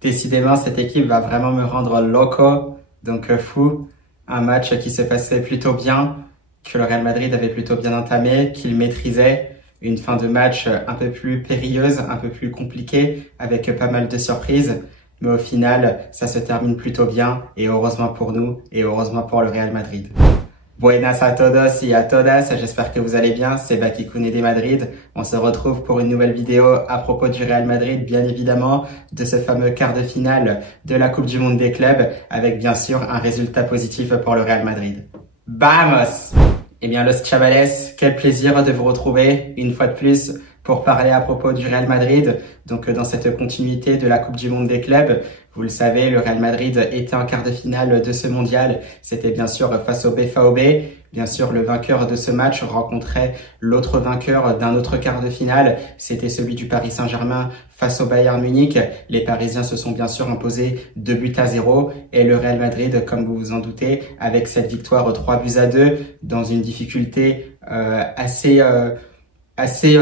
Décidément, cette équipe va vraiment me rendre loco, donc fou. Un match qui se passait plutôt bien, que le Real Madrid avait plutôt bien entamé, qu'il maîtrisait. Une fin de match un peu plus périlleuse, un peu plus compliquée, avec pas mal de surprises. Mais au final, ça se termine plutôt bien, et heureusement pour nous, et heureusement pour le Real Madrid. Buenas a todos y a todas, j'espère que vous allez bien, c'est Baki Koune de Madrid. On se retrouve pour une nouvelle vidéo à propos du Real Madrid, bien évidemment, de ce fameux quart de finale de la Coupe du Monde des clubs, avec bien sûr un résultat positif pour le Real Madrid. Vamos! Eh bien, Los Chavales, quel plaisir de vous retrouver une fois de plus pour parler à propos du Real Madrid. Donc, dans cette continuité de la Coupe du Monde des clubs, vous le savez, le Real Madrid était en quart de finale de ce mondial. C'était bien sûr face au BVB. Bien sûr, le vainqueur de ce match rencontrait l'autre vainqueur d'un autre quart de finale. C'était celui du Paris Saint-Germain face au Bayern Munich. Les Parisiens se sont bien sûr imposés 2-0 et le Real Madrid, comme vous vous en doutez, avec cette victoire 3-2 dans une difficulté assez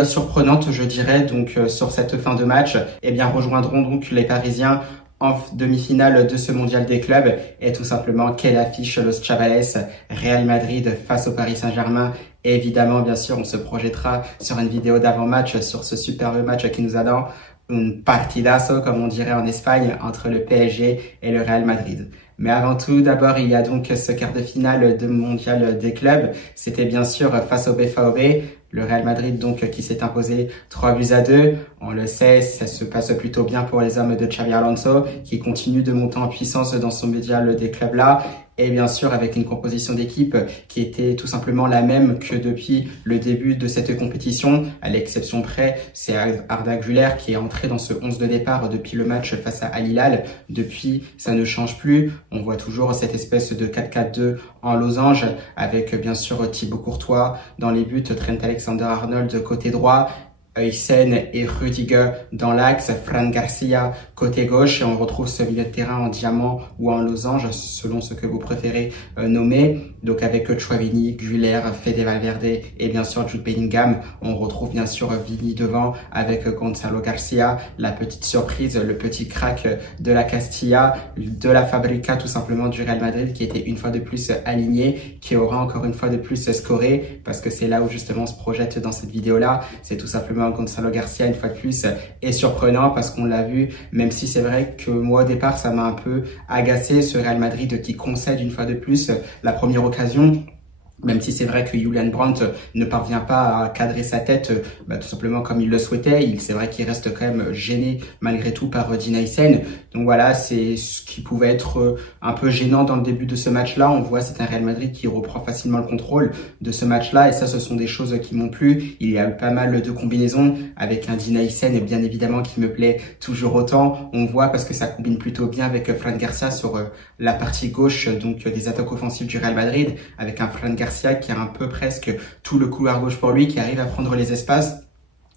surprenante, je dirais, donc sur cette fin de match, eh bien rejoindront donc les Parisiens en demi-finale de ce mondial des clubs. Et tout simplement, quelle affiche Los Chavales, Real Madrid face au Paris Saint-Germain. Et évidemment, bien sûr, on se projettera sur une vidéo d'avant-match sur ce superbe match qui nous attend, un partidazo, comme on dirait en Espagne, entre le PSG et le Real Madrid. Mais avant tout, d'abord, il y a donc ce quart de finale de mondial des clubs. C'était bien sûr face au BVB. Le Real Madrid donc qui s'est imposé 3-2. On le sait, ça se passe plutôt bien pour les hommes de Xabi Alonso qui continue de monter en puissance dans son mondial des clubs là. Et bien sûr avec une composition d'équipe qui était tout simplement la même que depuis le début de cette compétition. À l'exception près, c'est Arda Güler qui est entré dans ce 11 de départ depuis le match face à Al Hilal. Depuis, ça ne change plus. On voit toujours cette espèce de 4-4-2 en losange avec bien sûr Thibaut Courtois dans les buts, Trent Alexander-Arnold côté droit, Huysen et Rudiger dans l'axe, Fran Garcia côté gauche, et on retrouve ce milieu de terrain en diamant ou en losange selon ce que vous préférez nommer. Donc avec Tchouaméni, Güler, Fede Valverde et bien sûr Jude Bellingham. On retrouve bien sûr Vini devant avec Gonzalo Garcia, la petite surprise, le petit crack de la Castilla, de la Fabrica tout simplement du Real Madrid qui était une fois de plus aligné, qui aura encore une fois de plus scoré, parce que c'est là où justement on se projette dans cette vidéo là. C'est tout simplement Gonzalo Garcia une fois de plus est surprenant parce qu'on l'a vu, même si c'est vrai que moi au départ ça m'a un peu agacé, ce Real Madrid qui concède une fois de plus la première occasion. Même si c'est vrai que Julian Brandt ne parvient pas à cadrer sa tête tout simplement comme il le souhaitait, c'est vrai qu'il reste quand même gêné malgré tout par Dean Huysen. Donc voilà, c'est ce qui pouvait être un peu gênant dans le début de ce match-là. On voit c'est un Real Madrid qui reprend facilement le contrôle de ce match-là et ça ce sont des choses qui m'ont plu. Il y a eu pas mal de combinaisons avec un Dean Huysen bien évidemment qui me plaît toujours autant. On voit parce que ça combine plutôt bien avec Fran Garcia sur la partie gauche donc des attaques offensives du Real Madrid avec un Fran Garcia qui a un peu presque tout le couloir gauche pour lui, qui arrive à prendre les espaces.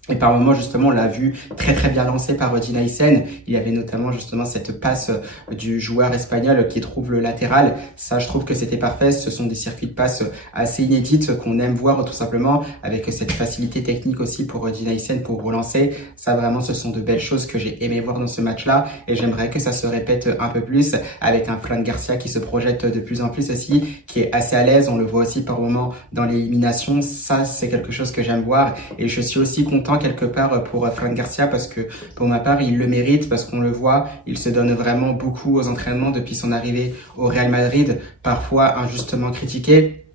Et par moments, justement, on l'a vu très bien lancé par Dean Huysen. Il y avait notamment justement cette passe du joueur espagnol qui trouve le latéral. Ça, je trouve que c'était parfait. Ce sont des circuits de passe assez inédites qu'on aime voir tout simplement, avec cette facilité technique aussi pour Dean Huysen pour relancer. Ça, vraiment, ce sont de belles choses que j'ai aimé voir dans ce match-là. Et j'aimerais que ça se répète un peu plus avec un Fran Garcia qui se projette de plus en plus aussi, qui est assez à l'aise. On le voit aussi par moments dans l'élimination. Ça, c'est quelque chose que j'aime voir. Et je suis aussi content quelque part pour Fran Garcia parce que pour ma part il le mérite, parce qu'on le voit, il se donne vraiment beaucoup aux entraînements depuis son arrivée au Real Madrid, parfois injustement critiqué.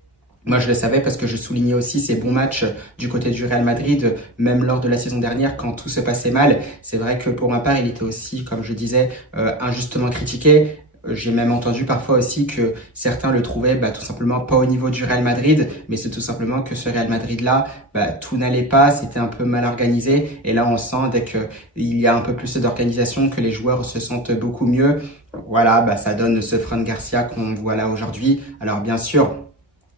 Moi, je le savais parce que je soulignais aussi ses bons matchs du côté du Real Madrid, même lors de la saison dernière quand tout se passait mal. C'est vrai que pour ma part, il était aussi, comme je disais, injustement critiqué. J'ai même entendu parfois aussi que certains le trouvaient tout simplement pas au niveau du Real Madrid, mais c'est tout simplement que ce Real Madrid-là, tout n'allait pas, c'était un peu mal organisé. Et là, on sent dès qu'il y a un peu plus d'organisation que les joueurs se sentent beaucoup mieux. Voilà, ça donne ce Fran Garcia qu'on voit là aujourd'hui. Alors bien sûr,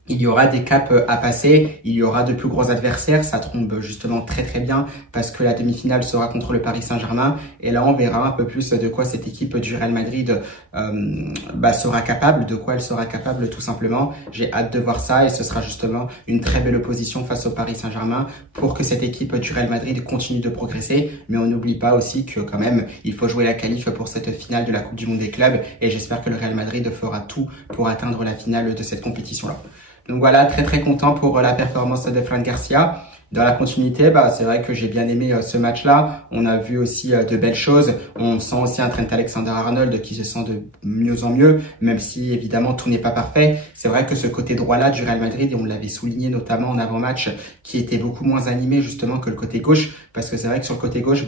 Il y aura des caps à passer, il y aura de plus gros adversaires, ça tombe justement très très bien parce que la demi-finale sera contre le Paris Saint-Germain et là on verra un peu plus de quoi cette équipe du Real Madrid sera capable, de quoi elle sera capable tout simplement. J'ai hâte de voir ça et ce sera justement une très belle opposition face au Paris Saint-Germain pour que cette équipe du Real Madrid continue de progresser, mais on n'oublie pas aussi que quand même il faut jouer la qualif pour cette finale de la Coupe du Monde des clubs et j'espère que le Real Madrid fera tout pour atteindre la finale de cette compétition-là. Donc voilà, très très content pour la performance de Fran Garcia. Dans la continuité, c'est vrai que j'ai bien aimé ce match-là. On a vu aussi de belles choses. On sent aussi un Trent Alexander-Arnold qui se sent de mieux en mieux, même si évidemment tout n'est pas parfait. C'est vrai que ce côté droit-là du Real Madrid, et on l'avait souligné notamment en avant-match, qui était beaucoup moins animé justement que le côté gauche, parce que c'est vrai que sur le côté gauche,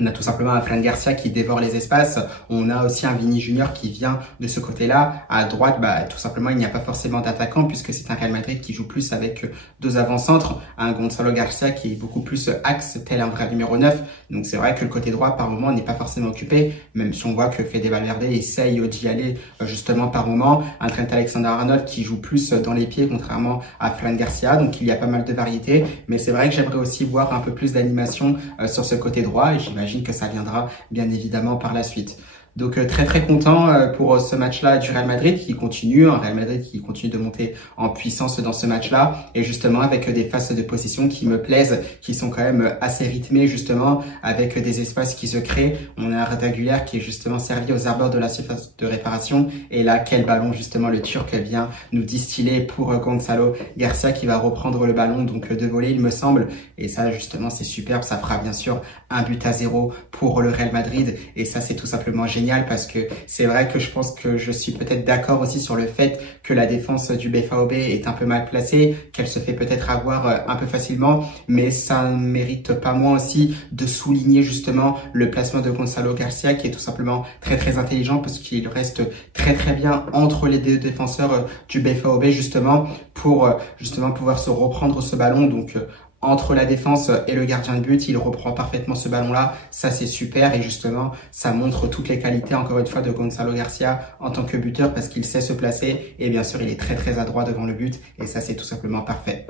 on a tout simplement un Fran Garcia qui dévore les espaces. On a aussi un Vini Junior qui vient de ce côté-là. À droite, tout simplement, il n'y a pas forcément d'attaquant puisque c'est un Real Madrid qui joue plus avec deux avant-centres. Un Gonzalo Garcia qui est beaucoup plus axe, tel un vrai numéro 9. Donc c'est vrai que le côté droit, par moment, n'est pas forcément occupé. Même si on voit que Fede Valverde essaye d'y aller justement par moment. Un Trent Alexander-Arnold qui joue plus dans les pieds contrairement à Fran Garcia. Donc il y a pas mal de variétés. Mais c'est vrai que j'aimerais aussi voir un peu plus d'animation sur ce côté droit. Et j'imagine que ça viendra bien évidemment par la suite. Donc très très content pour ce match-là du Real Madrid qui continue, un Real Madrid qui continue de monter en puissance dans ce match-là et justement avec des phases de possession qui me plaisent, qui sont quand même assez rythmées justement avec des espaces qui se créent. On a un Arda Güler qui est justement servi aux abords de la surface de réparation et là quel ballon justement le Turc vient nous distiller pour Gonzalo Garcia qui va reprendre le ballon donc de volée il me semble et ça justement c'est superbe, ça fera bien sûr 1-0 pour le Real Madrid et ça c'est tout simplement génial parce que c'est vrai que je pense que je suis peut-être d'accord aussi sur le fait que la défense du BVB est un peu mal placée, qu'elle se fait peut-être avoir un peu facilement, mais ça ne mérite pas moins aussi de souligner justement le placement de Gonzalo Garcia qui est tout simplement très très intelligent parce qu'il reste très très bien entre les deux défenseurs du BVB justement pour justement pouvoir se reprendre ce ballon donc entre la défense et le gardien de but, il reprend parfaitement ce ballon-là. Ça, c'est super. Et justement, ça montre toutes les qualités, encore une fois, de Gonzalo Garcia en tant que buteur parce qu'il sait se placer. Et bien sûr, il est très, très adroit devant le but. Et ça, c'est tout simplement parfait.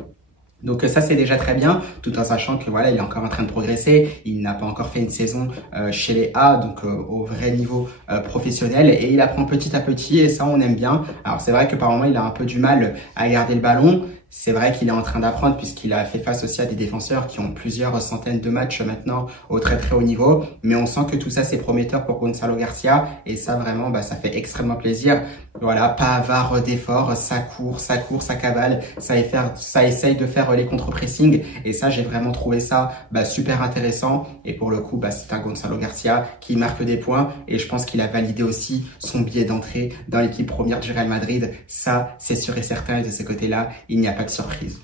Donc ça c'est déjà très bien, tout en sachant que voilà il est encore en train de progresser, il n'a pas encore fait une saison chez les A, donc au vrai niveau professionnel et il apprend petit à petit et ça on aime bien. Alors c'est vrai que par moment il a un peu du mal à garder le ballon, c'est vrai qu'il est en train d'apprendre puisqu'il a fait face aussi à des défenseurs qui ont plusieurs centaines de matchs maintenant au très très haut niveau, mais on sent que tout ça c'est prometteur pour Gonzalo Garcia et ça vraiment ça fait extrêmement plaisir. Voilà, pas avare d'efforts, ça court, ça cavale, ça essaye de faire les contre-pressing et ça j'ai vraiment trouvé ça super intéressant et pour le coup c'est un Gonzalo Garcia qui marque des points et je pense qu'il a validé aussi son billet d'entrée dans l'équipe première du Real Madrid, ça c'est sûr et certain et de ce côté-là il n'y a pas de surprise.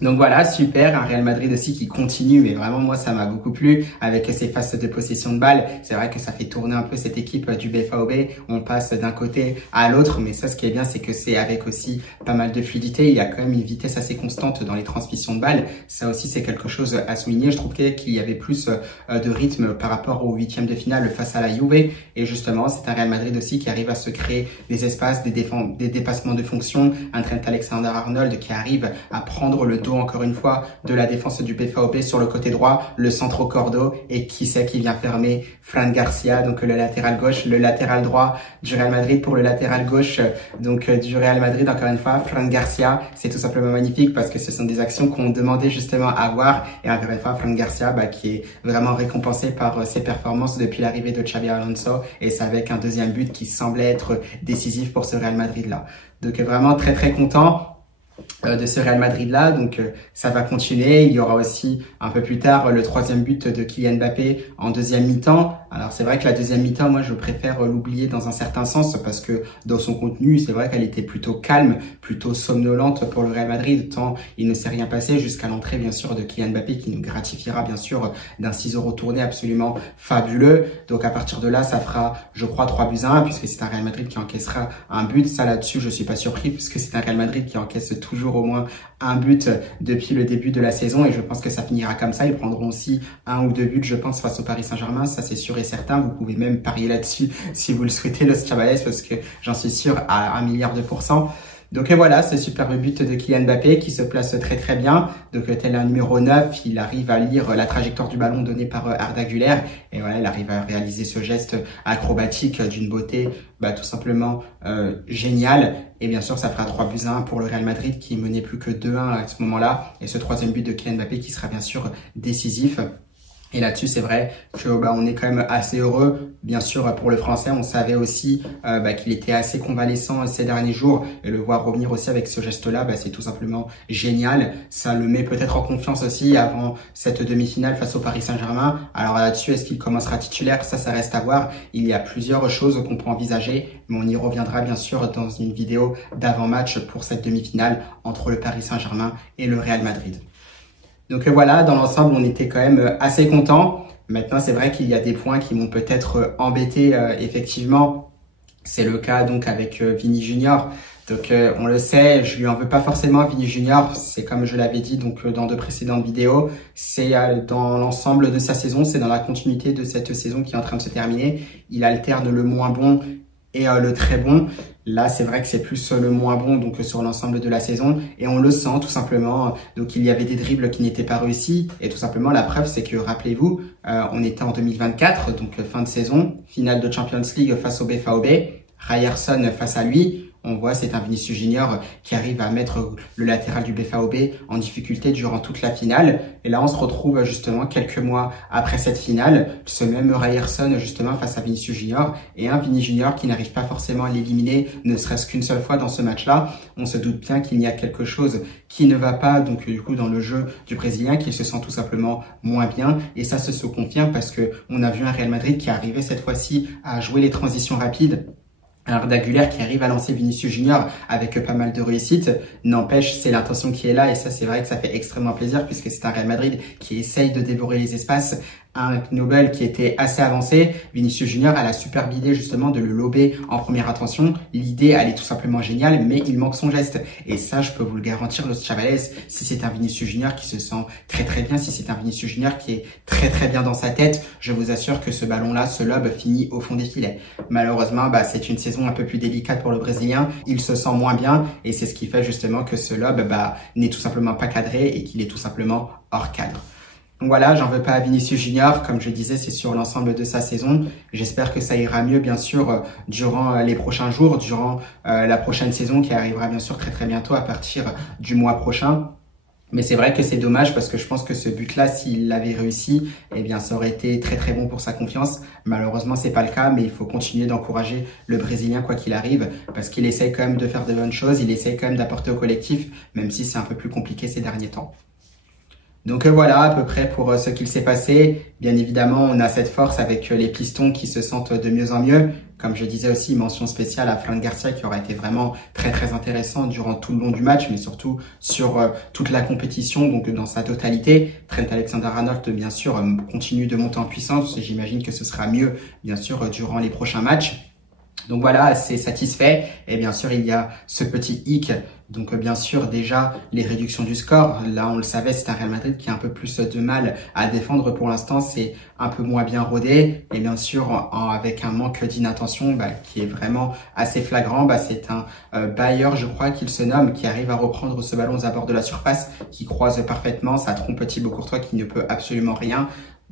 Donc voilà, super, un Real Madrid aussi qui continue, mais vraiment moi ça m'a beaucoup plu avec ses phases de possession de balle. C'est vrai que ça fait tourner un peu cette équipe du BVB, on passe d'un côté à l'autre, mais ça ce qui est bien c'est que c'est avec aussi pas mal de fluidité, il y a quand même une vitesse assez constante dans les transmissions de balles. Ça aussi c'est quelque chose à souligner, je trouve qu'il y avait plus de rythme par rapport au huitième de finale face à la Juve et justement c'est un Real Madrid aussi qui arrive à se créer des espaces, des dépassements de fonction, un Trent Alexander-Arnold qui arrive à prendre le dos encore une fois de la défense du BVB sur le côté droit, le centre au cordeau et qui c'est qui vient fermer Fran Garcia, donc le latéral gauche, le latéral droit du Real Madrid pour le latéral gauche donc du Real Madrid encore une fois, Fran Garcia, c'est tout simplement magnifique parce que ce sont des actions qu'on demandait justement à voir et encore une fois Fran Garcia qui est vraiment récompensé par ses performances depuis l'arrivée de Xabi Alonso et c'est avec un deuxième but qui semblait être décisif pour ce Real Madrid là. Donc vraiment très très content de ce Real Madrid là, donc ça va continuer. Il y aura aussi un peu plus tard le troisième but de Kylian Mbappé en deuxième mi-temps. Alors c'est vrai que la deuxième mi-temps, moi je préfère l'oublier dans un certain sens parce que dans son contenu, c'est vrai qu'elle était plutôt calme, plutôt somnolente pour le Real Madrid, tant il ne s'est rien passé jusqu'à l'entrée bien sûr de Kylian Mbappé qui nous gratifiera bien sûr d'un ciseau retourné absolument fabuleux. Donc à partir de là, ça fera je crois 3-1 puisque c'est un Real Madrid qui encaissera un but. Ça là-dessus, je suis pas surpris puisque c'est un Real Madrid qui encaisse toujours au moins un but depuis le début de la saison et je pense que ça finira comme ça. Ils prendront aussi un ou deux buts je pense face au Paris Saint-Germain, ça c'est sûr et certain. Vous pouvez même parier là-dessus si vous le souhaitez, Los Chavales, parce que j'en suis sûr à 1 milliard de pourcents. Donc voilà, ce superbe but de Kylian Mbappé qui se place très très bien. Donc tel un numéro 9, il arrive à lire la trajectoire du ballon donnée par Arda Güler. Et voilà, il arrive à réaliser ce geste acrobatique d'une beauté tout simplement géniale. Et bien sûr, ça fera 3-1 pour le Real Madrid qui menait plus que 2-1 à ce moment-là. Et ce troisième but de Kylian Mbappé qui sera bien sûr décisif. Et là-dessus, c'est vrai que on est quand même assez heureux. Bien sûr, pour le Français, on savait aussi qu'il était assez convalescent ces derniers jours. Et le voir revenir aussi avec ce geste-là, c'est tout simplement génial. Ça le met peut-être en confiance aussi avant cette demi-finale face au Paris Saint-Germain. Alors là-dessus, est-ce qu'il commencera titulaire? Ça reste à voir. Il y a plusieurs choses qu'on peut envisager, mais on y reviendra bien sûr dans une vidéo d'avant-match pour cette demi-finale entre le Paris Saint-Germain et le Real Madrid. Donc voilà, dans l'ensemble, on était quand même assez contents. Maintenant, c'est vrai qu'il y a des points qui m'ont peut-être embêté, effectivement. C'est le cas donc avec Vini Junior. Donc on le sait, je lui en veux pas forcément à Vini Junior. C'est comme je l'avais dit donc dans de précédentes vidéos. C'est dans l'ensemble de sa saison, c'est dans la continuité de cette saison qui est en train de se terminer. Il alterne le moins bon et le très bon. Là, c'est vrai que c'est plus le moins bon donc sur l'ensemble de la saison et on le sent tout simplement. Donc il y avait des dribbles qui n'étaient pas réussis et tout simplement la preuve c'est que rappelez-vous, on était en 2024 donc fin de saison, finale de Champions League face au BVB, Ryerson face à lui. On voit, c'est un Vinicius Junior qui arrive à mettre le latéral du BVB en difficulté durant toute la finale. Et là, on se retrouve justement quelques mois après cette finale, ce même Ryerson justement face à Vinicius Junior et un Vinicius Junior qui n'arrive pas forcément à l'éliminer, ne serait-ce qu'une seule fois dans ce match-là. On se doute bien qu'il y a quelque chose qui ne va pas donc du coup dans le jeu du Brésilien, qu'il se sent tout simplement moins bien. Et ça se confirme parce que on a vu un Real Madrid qui arrivait cette fois-ci à jouer les transitions rapides. Alors Arda Güler qui arrive à lancer Vinicius Junior avec pas mal de réussite, n'empêche c'est l'intention qui est là et ça c'est vrai que ça fait extrêmement plaisir puisque c'est un Real Madrid qui essaye de dévorer les espaces. Un Nobel qui était assez avancé, Vinicius Junior a la superbe idée justement de le lober en première intention. L'idée elle est tout simplement géniale mais il manque son geste et ça je peux vous le garantir Los Chavales, si c'est un Vinicius Junior qui se sent très très bien, si c'est un Vinicius Junior qui est très très bien dans sa tête, je vous assure que ce ballon là, ce lob finit au fond des filets. Malheureusement c'est une saison un peu plus délicate pour le Brésilien, il se sent moins bien et c'est ce qui fait justement que ce lob n'est tout simplement pas cadré et qu'il est tout simplement hors cadre. Donc voilà, j'en veux pas à Vinicius Junior, comme je disais, c'est sur l'ensemble de sa saison. J'espère que ça ira mieux, bien sûr, durant les prochains jours, durant la prochaine saison qui arrivera bien sûr très très bientôt à partir du mois prochain. Mais c'est vrai que c'est dommage parce que je pense que ce but-là, s'il l'avait réussi, eh bien, ça aurait été très très bon pour sa confiance. Malheureusement, c'est pas le cas, mais il faut continuer d'encourager le Brésilien quoi qu'il arrive parce qu'il essaye quand même de faire de bonnes choses, il essaye quand même d'apporter au collectif, même si c'est un peu plus compliqué ces derniers temps. Donc voilà à peu près pour ce qu'il s'est passé. Bien évidemment, on a cette force avec les Pistons qui se sentent de mieux en mieux. Comme je disais aussi, mention spéciale à Fran Garcia qui aura été vraiment très très intéressant durant tout le long du match, mais surtout sur toute la compétition, donc dans sa totalité. Trent Alexander-Arnold, bien sûr, continue de monter en puissance. J'imagine que ce sera mieux, bien sûr, durant les prochains matchs. Donc voilà, c'est satisfait. Et bien sûr, il y a ce petit hic. Donc bien sûr, déjà, les réductions du score. Là, on le savait, c'est un Real Madrid qui a un peu plus de mal à défendre pour l'instant. C'est un peu moins bien rodé. Et bien sûr, avec un manque d'inattention qui est vraiment assez flagrant. C'est un Bayer, je crois qu'il se nomme, qui arrive à reprendre ce ballon aux abords de la surface, qui croise parfaitement. Ça trompe Thibaut Courtois qui ne peut absolument rien.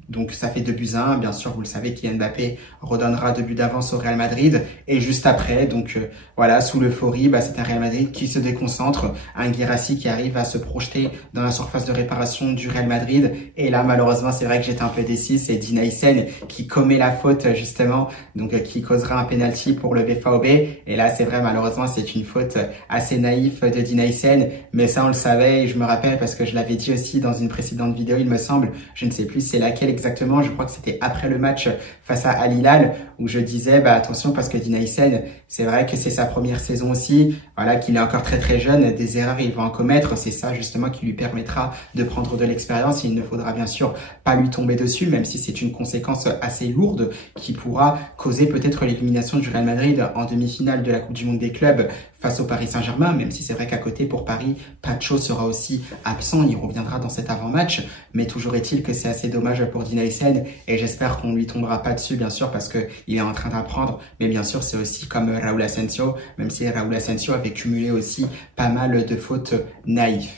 Donc ça fait 2-1, bien sûr vous le savez, Kylian Mbappé redonnera 2 buts d'avance au Real Madrid et juste après, donc voilà, sous l'euphorie, c'est un Real Madrid qui se déconcentre, un Guirassy qui arrive à se projeter dans la surface de réparation du Real Madrid et là malheureusement c'est vrai que j'étais un peu déçu, c'est Dina Hysén qui commet la faute justement, donc qui causera un penalty pour le BVB et là c'est vrai malheureusement c'est une faute assez naïve de Dina Hysén, mais ça on le savait et je me rappelle parce que je l'avais dit aussi dans une précédente vidéo il me semble, je ne sais plus c'est laquelle exactement, je crois que c'était après le match face à Al Hilal où je disais attention parce que Dina Hysén, c'est vrai que c'est sa première saison aussi, voilà qu'il est encore très très jeune, des erreurs il va en commettre, c'est ça justement qui lui permettra de prendre de l'expérience, il ne faudra bien sûr pas lui tomber dessus même si c'est une conséquence assez lourde qui pourra causer peut-être l'élimination du Real Madrid en demi-finale de la Coupe du Monde des clubs face au Paris Saint-Germain, même si c'est vrai qu'à côté pour Paris, Pacho sera aussi absent, il reviendra dans cet avant-match, mais toujours est-il que c'est assez dommage pour Dina Hysén et j'espère qu'on lui tombera pas dessus, bien sûr, parce que il est en train d'apprendre. Mais bien sûr, c'est aussi comme Raúl Asensio, même si Raúl Asensio avait cumulé aussi pas mal de fautes naïves.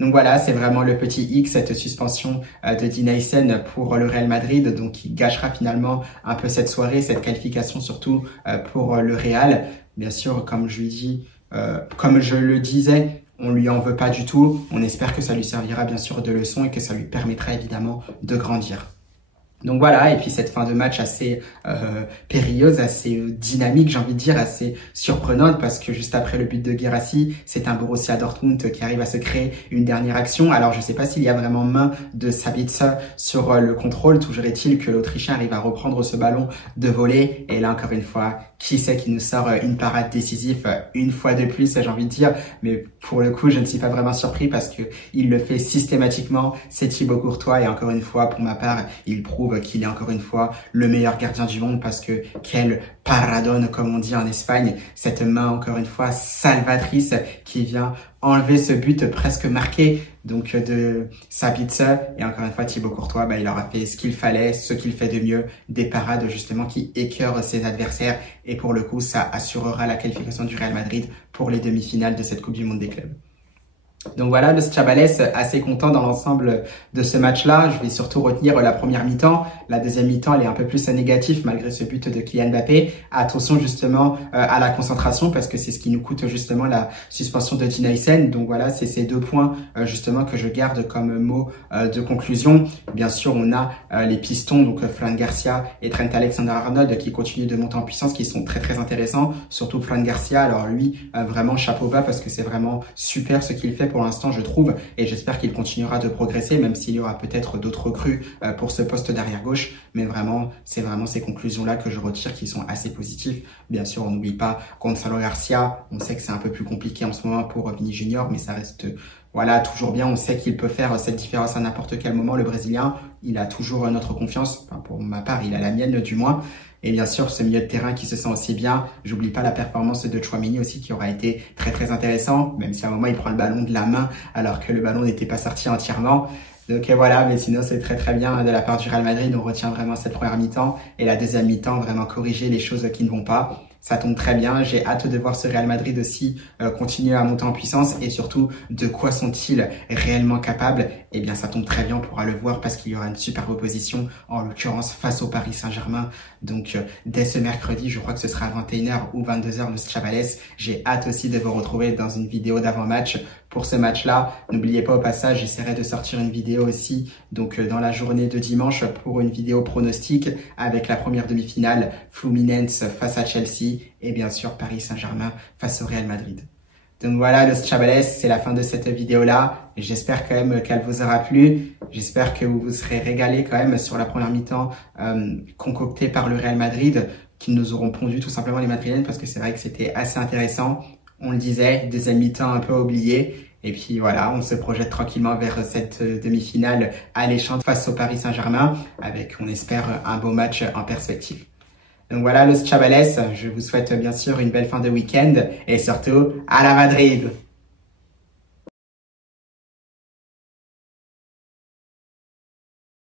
Donc voilà, c'est vraiment le petit X, cette suspension de Dinaysen pour le Real Madrid, donc qui gâchera finalement un peu cette soirée, cette qualification surtout pour le Real. Bien sûr, comme je lui dis, comme je le disais, on lui en veut pas du tout. On espère que ça lui servira bien sûr de leçon et que ça lui permettra évidemment de grandir. Donc voilà, et puis cette fin de match assez périlleuse, assez dynamique, j'ai envie de dire, assez surprenante, parce que juste après le but de Guirassy, c'est un Borussia Dortmund qui arrive à se créer une dernière action. Alors je sais pas s'il y a vraiment main de Sabitzer sur le contrôle, toujours est-il que l'Autrichien arrive à reprendre ce ballon de volée, et là encore une fois, qui c'est qui nous sort une parade décisive une fois de plus, j'ai envie de dire, mais pour le coup je ne suis pas vraiment surpris parce que il le fait systématiquement, c'est Thibaut Courtois, et encore une fois pour ma part, il prouve qu'il est encore une fois le meilleur gardien du monde, parce que quel paradon comme on dit en Espagne, cette main encore une fois salvatrice qui vient enlever ce but presque marqué donc de Sabitzer. Et encore une fois Thibaut Courtois, il aura fait ce qu'il fallait, ce qu'il fait de mieux, des parades justement qui écœurent ses adversaires, et pour le coup ça assurera la qualification du Real Madrid pour les demi-finales de cette Coupe du Monde des clubs. Donc voilà, le Chavales assez content dans l'ensemble de ce match-là. Je vais surtout retenir la première mi-temps. La deuxième mi-temps, elle est un peu plus négative malgré ce but de Kylian Mbappé. Attention justement à la concentration, parce que c'est ce qui nous coûte justement la suspension de Dinaysen. Donc voilà, c'est ces 2 points justement que je garde comme mot de conclusion. Bien sûr, on a les pistons, donc Fran Garcia et Trent Alexander-Arnold qui continuent de monter en puissance, qui sont très très intéressants. Surtout Fran Garcia, alors lui, vraiment chapeau bas, parce que c'est vraiment super ce qu'il fait pour l'instant, je trouve, et j'espère qu'il continuera de progresser, même s'il y aura peut-être d'autres recrues pour ce poste d'arrière gauche. Mais vraiment, c'est vraiment ces conclusions-là que je retire qui sont assez positives. Bien sûr, on n'oublie pas Gonzalo Garcia. On sait que c'est un peu plus compliqué en ce moment pour Vini Junior, mais ça reste voilà, toujours bien. On sait qu'il peut faire cette différence à n'importe quel moment, le Brésilien. Il a toujours notre confiance. Enfin, pour ma part, il a la mienne du moins. Et bien sûr, ce milieu de terrain qui se sent aussi bien. J'oublie pas la performance de Tchouaméni aussi, qui aura été très très intéressant, même si à un moment il prend le ballon de la main alors que le ballon n'était pas sorti entièrement. Donc voilà, mais sinon c'est très très bien de la part du Real Madrid. On retient vraiment cette première mi-temps, et la deuxième mi-temps, vraiment corriger les choses qui ne vont pas. Ça tombe très bien. J'ai hâte de voir ce Real Madrid aussi continuer à monter en puissance, et surtout de quoi sont-ils réellement capables. Eh bien, ça tombe très bien, on pourra le voir parce qu'il y aura une super opposition, en l'occurrence face au Paris Saint-Germain. Donc, dès ce mercredi, je crois que ce sera à 21h ou 22h, le Chavales. J'ai hâte aussi de vous retrouver dans une vidéo d'avant-match pour ce match-là. N'oubliez pas au passage, j'essaierai de sortir une vidéo aussi, donc dans la journée de dimanche, pour une vidéo pronostic avec la première demi-finale, Fluminense face à Chelsea, et bien sûr Paris Saint-Germain face au Real Madrid. Donc voilà, le Chavales, c'est la fin de cette vidéo-là. J'espère quand même qu'elle vous aura plu. J'espère que vous vous serez régalé quand même sur la première mi-temps concoctée par le Real Madrid, qui nous auront pondu tout simplement les Madrilènes, parce que c'est vrai que c'était assez intéressant. On le disait, deuxième mi-temps un peu oublié. Et puis voilà, on se projette tranquillement vers cette demi-finale alléchante face au Paris Saint-Germain, avec, on espère, un beau match en perspective. Donc voilà, los Chavales, je vous souhaite bien sûr une belle fin de week-end, et surtout, à la Madrid!